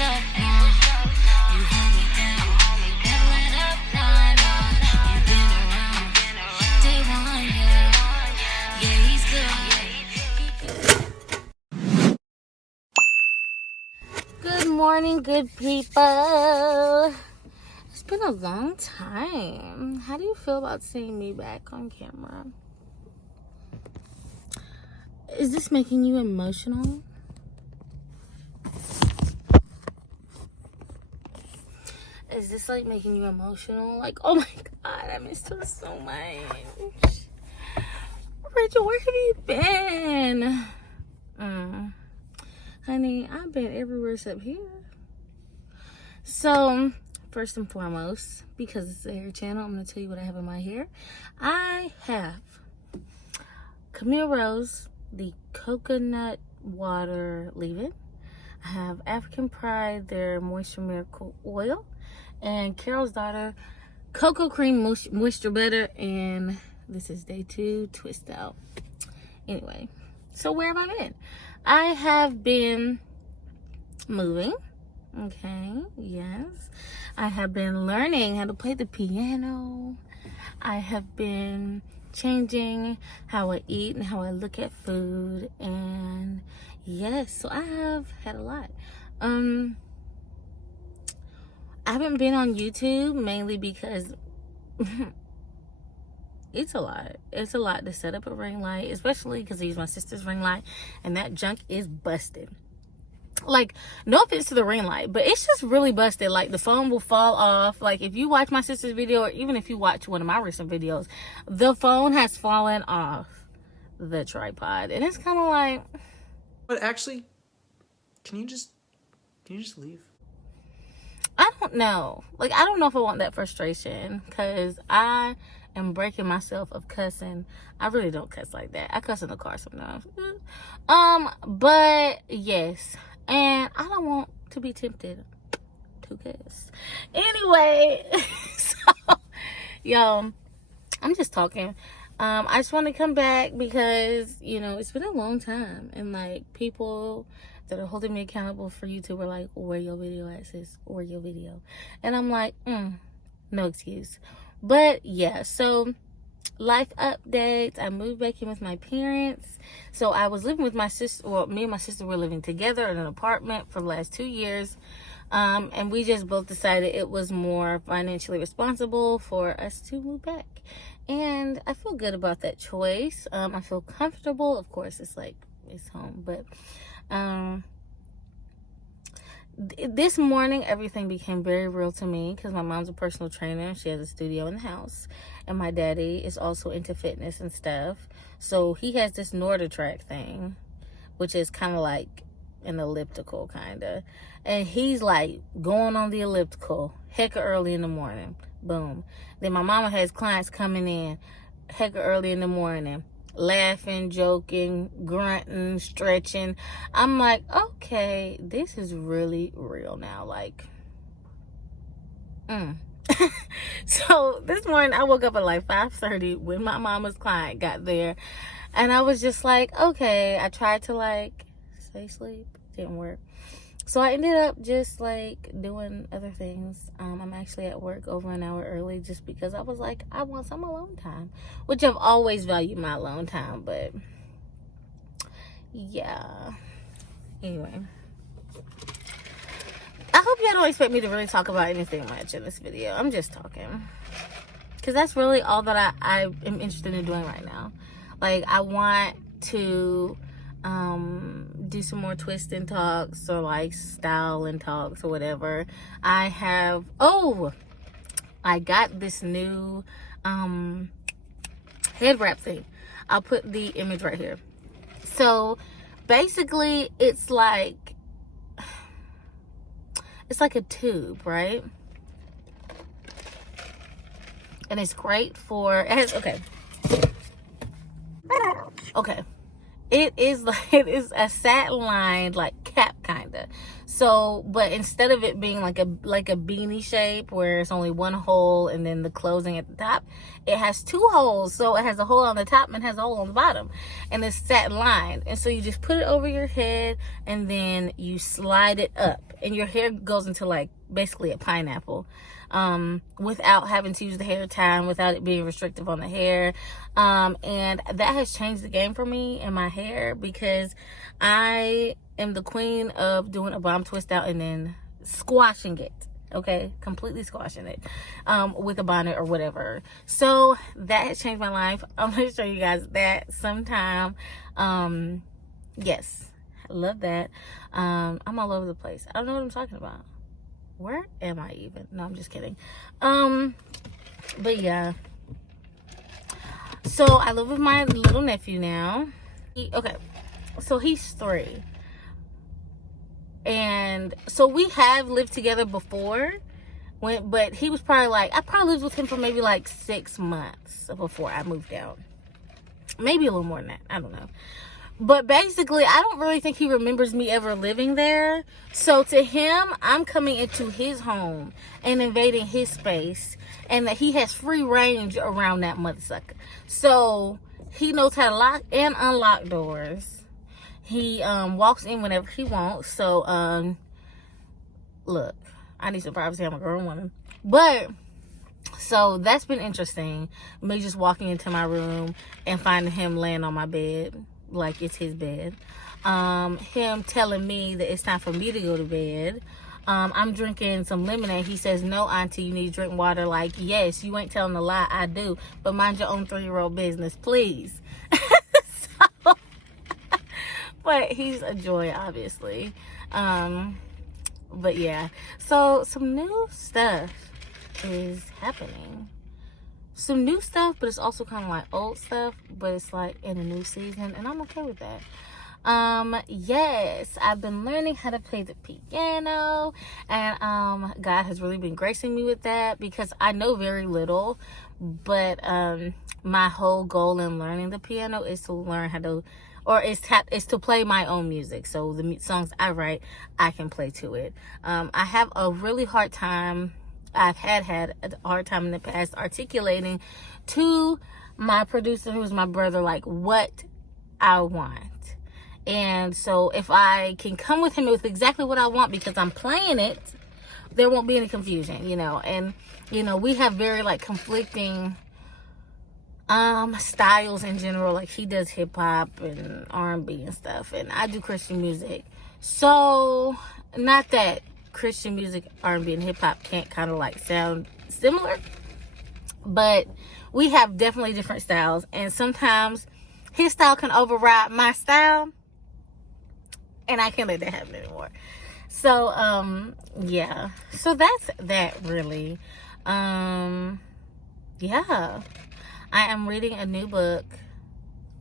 up now. You hold me down. Never let up, nah, nah. You've been around. Day one, yeah. Yeah, he's good. Good morning, good people. It's been a long time. How do you feel about seeing me back on camera? Is this making you emotional? Is this like making you emotional? Like, oh my God, I missed her so much. Rachel, where have you been? Honey, I've been everywhere except here. So, first and foremost, because it's a hair channel, I'm going to tell you what I have in my hair. I have Camille Rose, the coconut water leave-in. I have African Pride, their Moisture Miracle Oil. And Carol's Daughter, Cocoa Cream Moisture Butter. And this is day 2, Twist Out. Anyway, so where have I been? I have been moving. Okay, yes. I have been learning how to play the piano. I have been changing how I eat and how I look at food. And yes, so I have had a lot. I haven't been on YouTube mainly because it's a lot. It's a lot to set up a ring light, especially because I use my sister's ring light and that junk is busted. Like, no offense to the ring light, but it's just really busted. Like, the phone will fall off. Like, if you watch my sister's video, or even if you watch one of my recent videos, the phone has fallen off the tripod. And it's kind of like... But actually, can you just leave? I don't know. Like, I don't know if I want that frustration, because I am breaking myself of cussing. I really don't cuss like that. I cuss in the car sometimes. But yes. And I don't want to be tempted to cuss. Anyway, so, yo, I'm just talking. I just want to come back because, you know, it's been a long time. And, like, people that are holding me accountable for YouTube are like, where your video at, sis? Where your video? And I'm like, no excuse. But, yeah, so life updates. I moved back in with my parents. So I was living with my sister. Well, me and my sister were living together in an apartment for the last 2 years. And we just both decided it was more financially responsible for us to move back. And I feel good about that choice. I feel comfortable. Of course, it's like, it's home. But this morning, everything became very real to me because my mom's a personal trainer. She has a studio in the house. And my daddy is also into fitness and stuff. So he has this NordicTrack thing, which is kind of like an elliptical kind of. And he's like going on the elliptical hecka early in the morning. Boom. Then my mama has clients coming in hecka early in the morning, laughing, joking, grunting, stretching. I'm like, okay, this is really real now. Like, So this morning I woke up at like 5:30 when my mama's client got there, and I was just like, okay. I tried to like stay asleep, didn't work. So I ended up just like doing other things. I'm actually at work over an hour early just because I was like, I want some alone time, which I've always valued my alone time. But yeah, anyway, I hope y'all don't expect me to really talk about anything much in this video. I'm just talking because that's really all that I am interested in doing right now. Like, I want to do some more twist and talks, or like style and talks, or whatever. I got this new head wrap thing. I'll put the image right here. So basically it's like a tube, right? And it's great for it is a satin lined like cap kind of. So, but instead of it being like a beanie shape where it's only one hole and then the closing at the top, it has 2 holes. So it has a hole on the top and has a hole on the bottom, and it's satin lined. And so you just put it over your head, and then you slide it up, and your hair goes into like basically a pineapple, without having to use the hair tie and without it being restrictive on the hair. And that has changed the game for me and my hair, because I am the queen of doing a bomb twist out and then squashing it. Okay, completely squashing it with a bonnet or whatever. So that has changed my life. I'm gonna show you guys that sometime. Yes, I love that. I'm all over the place. I don't know what I'm talking about. Where am I even? No, I'm just kidding. But yeah, so I live with my little nephew now. Okay, so he's 3. And so we have lived together before, but he was probably like, I probably lived with him for maybe like 6 months before I moved out. Maybe a little more than that. I don't know. But basically, I don't really think he remembers me ever living there. So to him, I'm coming into his home and invading his space, and that he has free range around that mother sucker. So he knows how to lock and unlock doors. He walks in whenever he wants. So look, I need some privacy. I'm a grown woman. But so that's been interesting. Me just walking into my room and finding him laying on my bed like it's his bed. Him telling me that it's time for me to go to bed. I'm drinking some lemonade. He says, no, auntie, you need to drink water. Like, yes, you ain't telling a lie. I do. But mind your own 3-year-old business, please. So, but he's a joy, obviously. But yeah, so some new stuff is happening. Some new stuff, but it's also kind of like old stuff, but it's like in a new season, and I'm okay with that. Yes, I've been learning how to play the piano, and God has really been gracing me with that, because I know very little, but my whole goal in learning the piano is to learn how to, or is to play my own music. So the songs I write, I can play to it. I have a really hard time, I've had a hard time in the past articulating to my producer, who's my brother, like what I want. And so if I can come with him with exactly what I want because I'm playing it, there won't be any confusion, you know. And, you know, we have very like conflicting styles in general. Like he does hip hop and R&B and stuff, and I do Christian music. So not that Christian music, R&B, and hip hop can't kind of like sound similar, but we have definitely different styles, and sometimes his style can override my style, and I can't let that happen anymore. So yeah, so that's that really. Yeah, I am reading a new book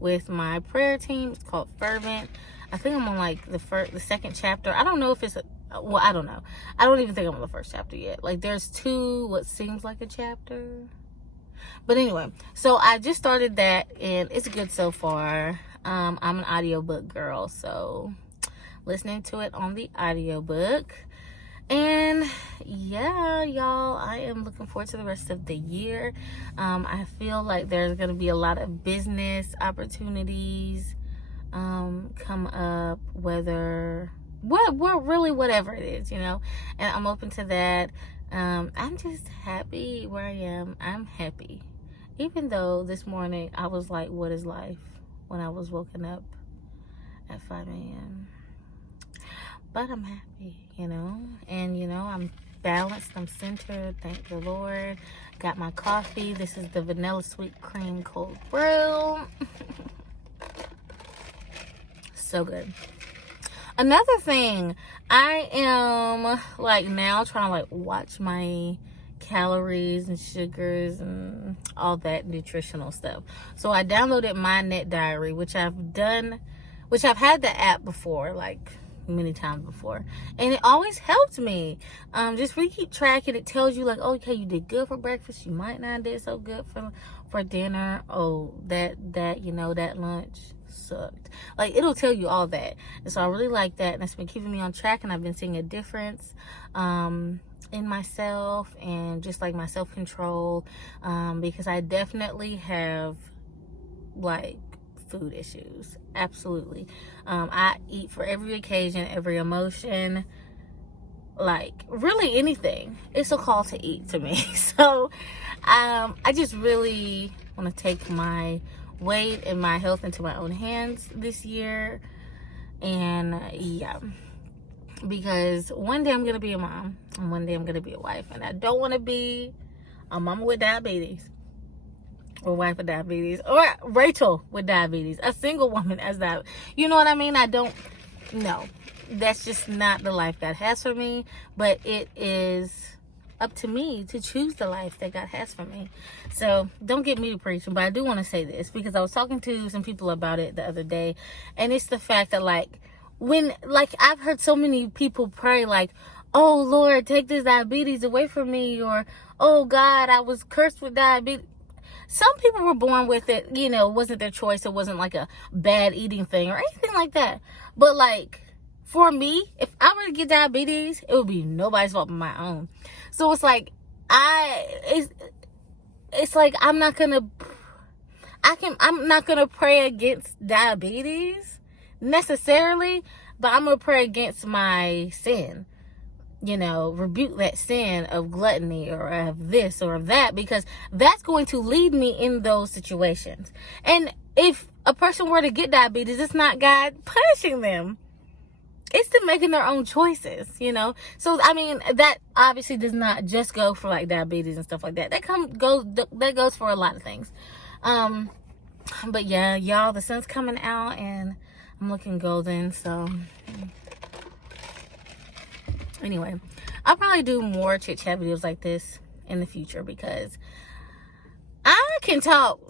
with my prayer team. It's called Fervent. I think I'm on like the second chapter. I don't know if it's well, I don't know. I don't even think I'm on the first chapter yet. Like there's 2 what seems like a chapter. But anyway, so I just started that, and it's good so far. I'm an audiobook girl, so listening to it on the audiobook. And yeah, y'all, I am looking forward to the rest of the year. I feel like there's going to be a lot of business opportunities come up, whatever it is, you know, and I'm open to that. I'm just happy where I am. I'm happy. Even though this morning I was like, what is life, when I was woken up at 5 a.m. But I'm happy, you know, and you know, I'm balanced, I'm centered, thank the Lord. Got my coffee. This is the vanilla sweet cream cold brew. So good. Another thing, I am like now trying to like watch my calories and sugars and all that nutritional stuff. So I downloaded my Net Diary, which I've had the app before, like many times before, and it always helped me just really keep track. And it tells you like, oh, okay, you did good for breakfast, you might not did so good for dinner, oh, that you know, that lunch sucked. Like it'll tell you all that, and so I really like that, and it's been keeping me on track, and I've been seeing a difference. in myself and just like my self-control, because I definitely have like food issues. Absolutely. I eat for every occasion, every emotion, like really anything. It's a call to eat to me. So I just really want to take my weight and my health into my own hands this year. And yeah, because one day I'm gonna be a mom and one day I'm gonna be a wife, and I don't want to be a mama with diabetes or wife with diabetes or Rachel with diabetes, a single woman as that. You know what I mean? I don't know. That's just not the life God has for me, but it is up to me to choose the life that God has for me. So don't get me to preaching, but I do want to say this because I was talking to some people about it the other day, and it's the fact that like when like I've heard so many people pray like, oh Lord, take this diabetes away from me, or oh God, I was cursed with diabetes. Some people were born with it, you know, it wasn't their choice. It wasn't like a bad eating thing or anything like that. But like for me, if I were to get diabetes, it would be nobody's fault but my own. So it's like it's like I'm not gonna pray against diabetes necessarily, but I'm gonna pray against my sin. You know, rebuke that sin of gluttony or of this or of that, because that's going to lead me in those situations. And if a person were to get diabetes, it's not God punishing them. It's them making their own choices, you know. So I mean, that obviously does not just go for like diabetes and stuff like that. That goes for a lot of things. But yeah, y'all, the sun's coming out and I'm looking golden. So anyway, I'll probably do more chit chat videos like this in the future because I can talk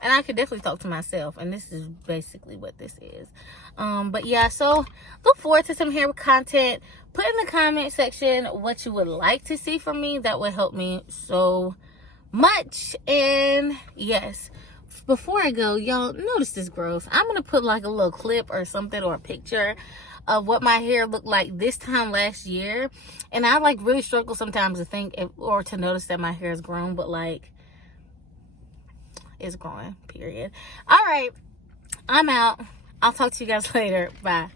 and I can definitely talk to myself, and this is basically what this is. But yeah, so look forward to some hair content. Put in the comment section what you would like to see from me. That would help me so much. And yes, before I go, y'all notice this growth. I'm gonna put like a little clip or something or a picture of what my hair looked like this time last year, and I like really struggle sometimes to think or to notice that my hair has grown, but like it's growing, period. All right, I'm out. I'll talk to you guys later. Bye.